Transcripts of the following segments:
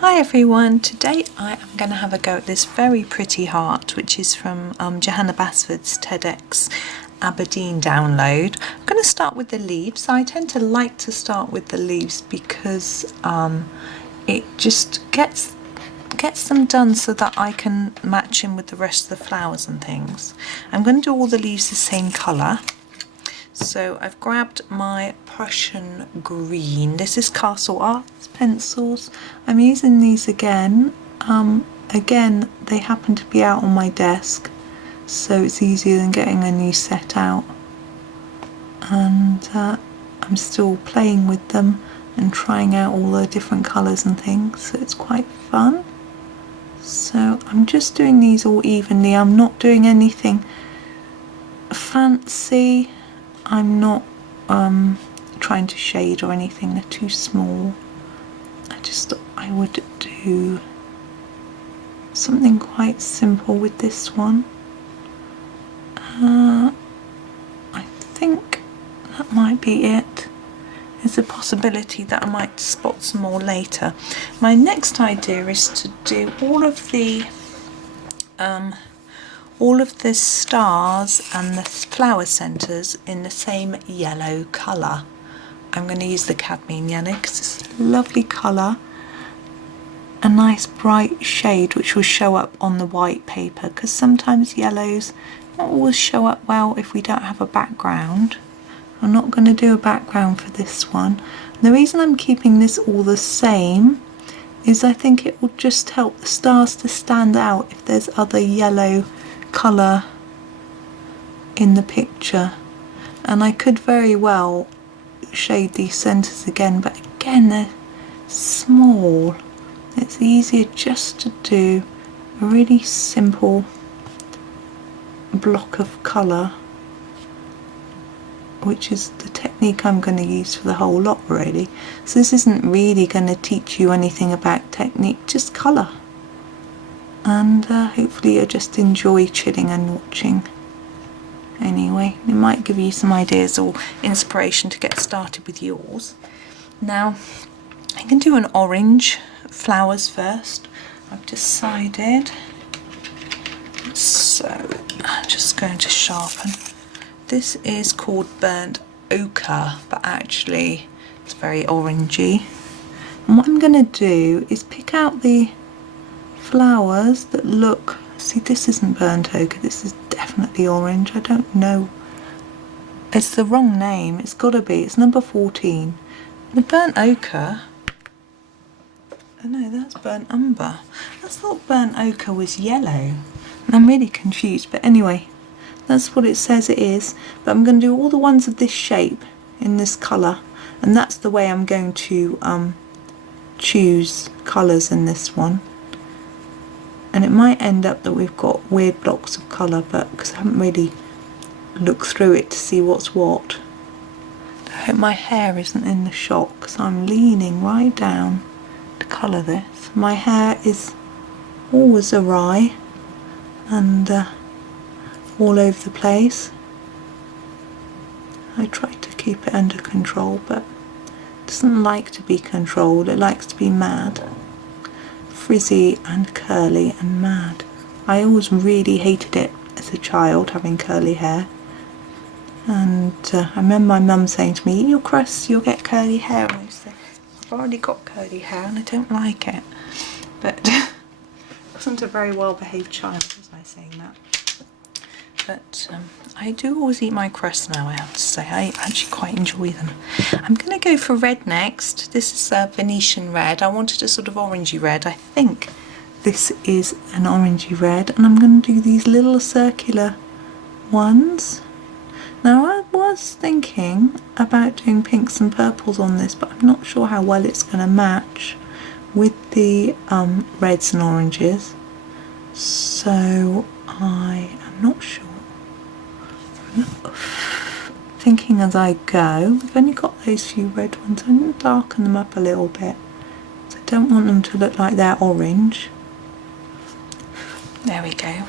Hi everyone, today I am going to have a go at this very pretty heart which is from Johanna Basford's TedX Aberdeen download. I'm going to start with the leaves. I tend to like to start with the leaves because it just gets them done so that I can match in with the rest of the flowers and things. I'm going to do all the leaves the same colour. So I've grabbed my Prussian Green. This is Castle Arts pencils. I'm using these again. Again, they happen to be out on my desk, so it's easier than getting a new set out. And I'm still playing with them and trying out all the different colours and things, so it's quite fun. So I'm just doing these all evenly. I'm not doing anything fancy. I'm not trying to shade or anything, they're too small. I just thought I would do something quite simple with this one. I think that might be it. There's a possibility that I might spot some more later. My next idea is to do all of the stars and the flower centres in the same yellow colour. I'm going to use the Cadmium Yellow because it's a lovely colour, a nice bright shade which will show up on the white paper, because sometimes yellows don't always show up well if we don't have a background. I'm not going to do a background for this one. The reason I'm keeping this all the same is I think it will just help the stars to stand out if there's other yellow colour in the picture. And I could very well shade these centres again, but again they're small. It's easier just to do a really simple block of colour, which is the technique I'm going to use for the whole lot really. So this isn't really going to teach you anything about technique, just colour. And hopefully you'll just enjoy chilling and watching. Anyway, it might give you some ideas or inspiration to get started with yours. Now, I can do an orange flowers first, I've decided. So, I'm just going to sharpen. This is called Burnt Ochre, but actually it's very orangey. And what I'm going to do is pick out the flowers that look, see, this isn't burnt ochre, this is definitely orange. I don't know, it's the wrong name, it's got to be, it's number 14. The burnt ochre, oh no, that's burnt umber. I thought burnt ochre was yellow, and I'm really confused, but anyway, that's what it says it is. But I'm going to do all the ones of this shape in this colour, and that's the way I'm going to choose colours in this one. And it might end up that we've got weird blocks of colour, but because I haven't really looked through it to see what's what. I hope my hair isn't in the shot because I'm leaning right down to colour this. My hair is always awry and all over the place. I try to keep it under control, but it doesn't like to be controlled, it likes to be mad. Frizzy and curly and mad. I always really hated it as a child, having curly hair. And I remember my mum saying to me, "You'll crust, you'll get curly hair." And I used to say, "I've already got curly hair and I don't like it." But I wasn't a very well behaved child, was I saying that? But I do always eat my crusts now, I have to say. I actually quite enjoy them. I'm going to go for red next. This is Venetian red. I wanted a sort of orangey red. I think this is an orangey red. And I'm going to do these little circular ones. Now I was thinking about doing pinks and purples on this, but I'm not sure how well it's going to match with the reds and oranges. So I am not sure. Thinking as I go. We've only got those few red ones. I'm going to darken them up a little bit. So I don't want them to look like they're orange. There we go.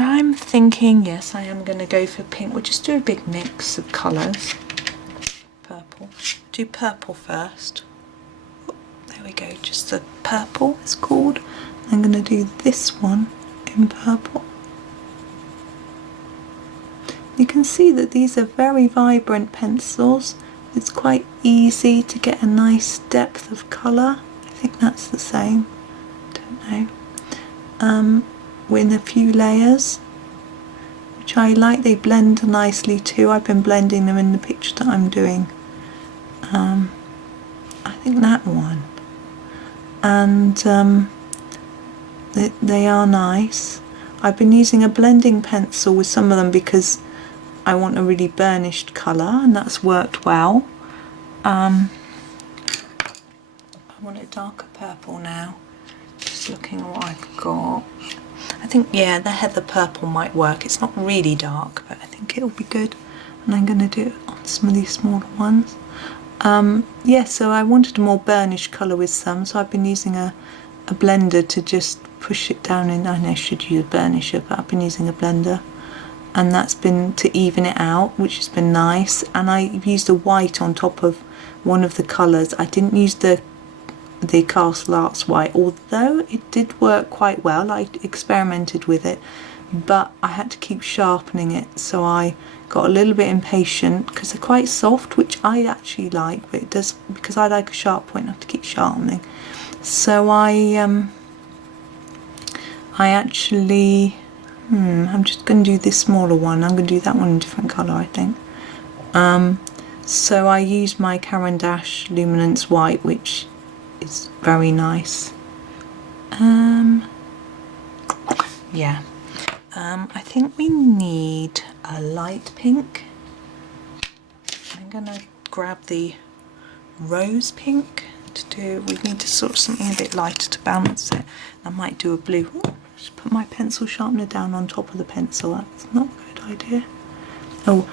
I'm thinking, yes, I am going to go for pink. We'll just do a big mix of colours. Purple. do purple first. Oh, there we go, just the purple it's called. I'm going to do this one in purple. You can see that these are very vibrant pencils. It's quite easy to get a nice depth of colour. I think that's the same. Don't know. With a few layers, which I like. They blend nicely too. I've been blending them in the picture that I'm doing. I think that one. And they are nice. I've been using a blending pencil with some of them because I want a really burnished colour, and that's worked well. I want a darker purple now. Just looking at what I've got. I think, yeah, the heather purple might work. It's not really dark, but I think it'll be good. And I'm going to do it on some of these smaller ones. Yeah, so I wanted a more burnished colour with some, so I've been using a blender to just push it down in. I know I should use a burnisher, but I've been using a blender. And that's been to even it out, which has been nice. And I've used a white on top of one of the colours. I didn't use the Castle Arts white, although it did work quite well. I experimented with it, but I had to keep sharpening it, so I got a little bit impatient because they're quite soft, which I actually like, but it does, because I like a sharp point, I have to keep sharpening. So I'm just going to do this smaller one. I'm going to do that one in a different colour, I think. So I used my Caran d'Ache Luminance White, which is very nice. Yeah. I think we need a light pink. I'm going to grab the rose pink to do. We need to sort of something a bit lighter to balance it. I might do a blue. Ooh, just put my pencil sharpener down on top of the pencil. That's not a good idea. Oh,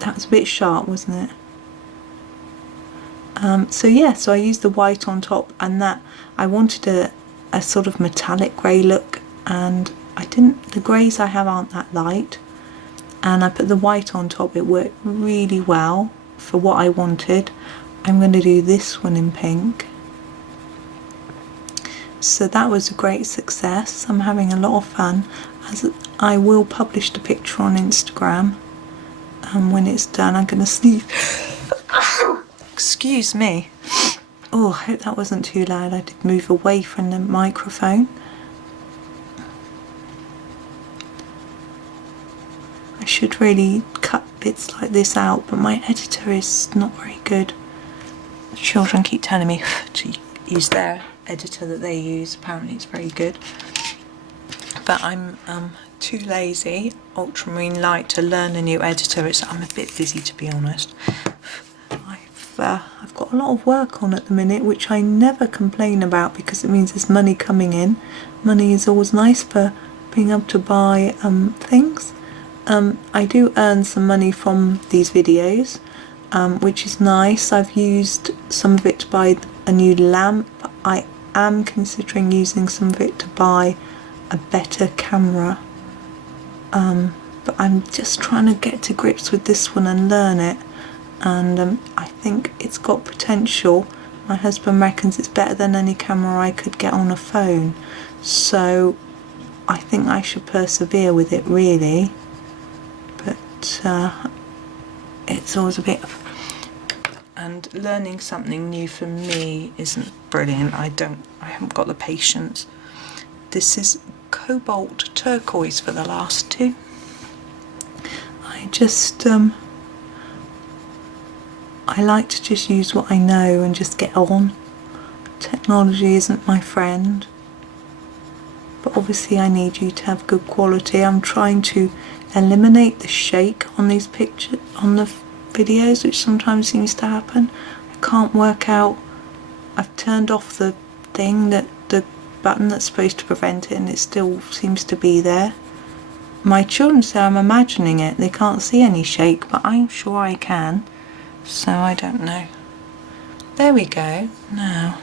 that was a bit sharp, wasn't it? So yeah, so I used the white on top, and that I wanted a sort of metallic grey look, and I didn't. The greys I have aren't that light, and I put the white on top. It worked really well for what I wanted. I'm going to do this one in pink. So that was a great success. I'm having a lot of fun. As I will publish the picture on Instagram, and when it's done, I'm going to sneeze. Excuse me. Oh, I hope that wasn't too loud. I did move away from the microphone. I should really cut bits like this out, but my editor is not very good. The children keep telling me to use their editor that they use. Apparently it's very good, but I'm too lazy, Ultramarine Light, to learn a new editor. I'm a bit busy, to be honest. I've got a lot of work on at the minute, which I never complain about because it means there's money coming in. Money is always nice for being able to buy things. I do earn some money from these videos, which is nice. I've used some of it to buy a new lamp. I am considering using some of it to buy a better camera, but I'm just trying to get to grips with this one and learn it, and I think it's got potential. My husband reckons it's better than any camera I could get on a phone, so I think I should persevere with it, really. But it's always a bit and learning something new for me isn't brilliant. I haven't got the patience. This is Cobalt Turquoise for the last two. I just I like to just use what I know and just get on. Technology isn't my friend, but obviously I need you to have good quality. I'm trying to eliminate the shake on these pictures, on the videos, which sometimes seems to happen. I can't work out. I've turned off the thing, the button that's supposed to prevent it, and it still seems to be there. My children say I'm imagining it. They can't see any shake, but I'm sure I can. So I don't know. There we go. Now,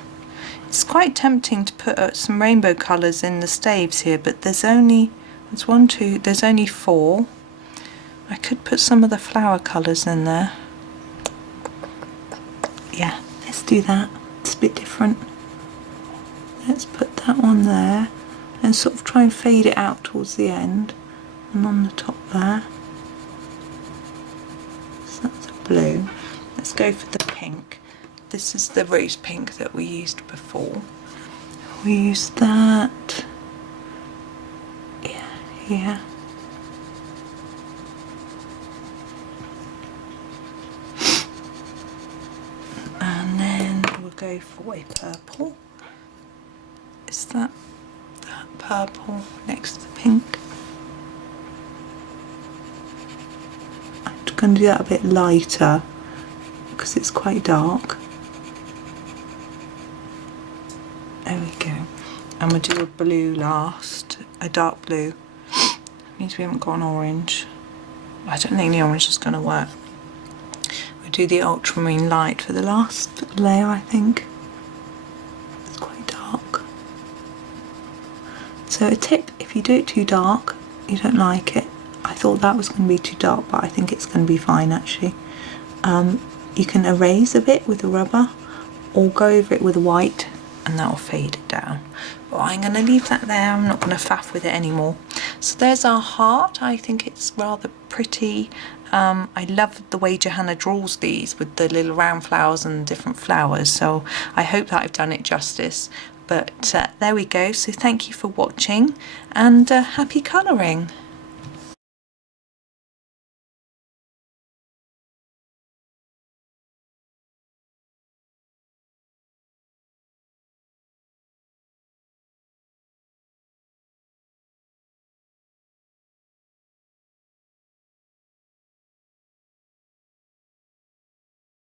it's quite tempting to put some rainbow colours in the staves here, but there's only 4. I could put some of the flower colours in there. yeah, let's do that. It's a bit different. Let's put that one there and sort of try and fade it out towards the end and on the top there. So that's a blue. Let's go for the pink. This is the rose pink that we used before. We used that, yeah, here. And then we'll go for a purple. Is that purple next to the pink? I'm just going to do that a bit lighter because it's quite dark. There we go. And we'll do a blue last, a dark blue. Means we haven't got an orange. I don't think the orange is going to work. We'll do the Ultramarine Light for the last layer, I think. It's quite dark. So a tip, if you do it too dark, you don't like it. I thought that was going to be too dark, but I think it's going to be fine actually. You can erase a bit with a rubber or go over it with a white and that will fade it down. But I'm going to leave that there. I'm not going to faff with it anymore. So there's our heart. I think it's rather pretty. I love the way Johanna draws these with the little round flowers and different flowers. So I hope that I've done it justice. But there we go. So thank you for watching and happy colouring.